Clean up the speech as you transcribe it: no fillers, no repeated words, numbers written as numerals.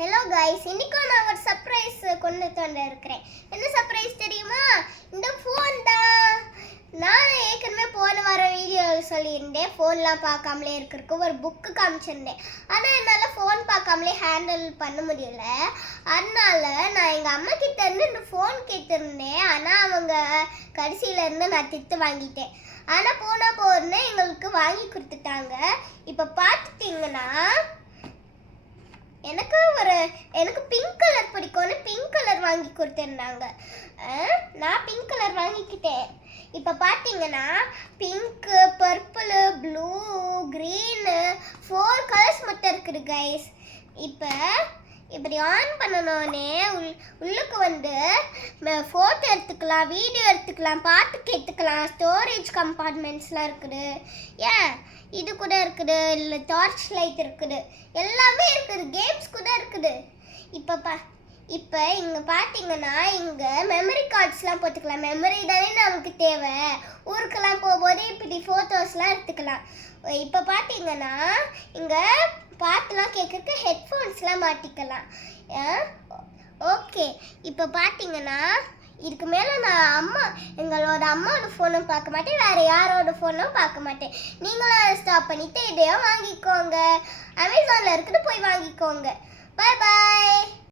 Hello guys, இன்னைக்கு நான் ஒரு சர்ப்ரைஸ் கொண்டு இருக்கிறேன். என்ன சர்ப்ரைஸ் தெரியுமா? இந்த ஃபோன் தான். நான் ஏற்கனவே போன வர வீடியோ சொல்லியிருந்தேன், ஃபோன்லாம் பார்க்காமலே இருக்கிறதுக்கு ஒரு புக்கு காமிச்சிருந்தேன். ஆனால் என்னால் ஃபோன் பார்க்காமலே ஹேண்டில் பண்ண முடியல. அதனால நான் எங்கள் அம்மா கிட்ட இருந்து இந்த ஃபோன் கேட்டிருந்தேன். ஆனால் அவங்க கடைசியில இருந்து நான் திட்டு வாங்கிட்டேன். ஆனால் போனே எங்களுக்கு வாங்கி கொடுத்துட்டாங்க. இப்போ பார்த்துட்டிங்கன்னா எனக்கு பிங்க் கலர் பிடிக்கும்னு பிங்க் கலர் வாங்கி கொடுத்துருந்தாங்க. நான் பிங்க் கலர் வாங்கிக்கிட்டேன். இப்போ பார்த்தீங்கன்னா pink, purple, blue, green 4 colours மட்டும் இருக்குது கைஸ். இப்போ இப்படி ஆன் பண்ணனோடனே உள்ளுக்கு ஃபோட்டோ எடுத்துக்கலாம், வீடியோ எடுத்துக்கலாம், பாட்டு கேட்டுக்கலாம், ஸ்டோரேஜ் கம்பார்ட்மெண்ட்ஸ்லாம் இருக்குது. ஏன் இது கூட இருக்குது, இல்லை டார்ச் லைட் இருக்குது, எல்லாமே இருக்குது, கேம்ஸ் கூட இருக்குது. இப்போ இங்கே பார்த்தீங்கன்னா இங்கே மெமரி கார்ட்ஸ்லாம் போட்டுக்கலாம். மெமரி தானே நமக்கு தேவை. ஊருக்கெல்லாம் போகும்போது இப்படி ஃபோட்டோஸ்லாம் எடுத்துக்கலாம். இப்போ பார்த்தீங்கன்னா இங்கே பாட்டுலாம் கேட்குறதுக்கு ஹெட்ஃபோன்ஸ்லாம் மாட்டிக்கலாம். ஓகே, இப்போ பார்த்தீங்கன்னா இதுக்கு மேலே நான் எங்களோட அம்மாவோட ஃபோனும் பார்க்க மாட்டேன், வேறு யாரோட ஃபோனும் பார்க்க மாட்டேன். நீங்களும் ஸ்டாப் பண்ணிவிட்டு இதையும் வாங்கிக்கோங்க. அமேசானில் இருக்குது, போய் வாங்கிக்கோங்க. பாய் பாய்.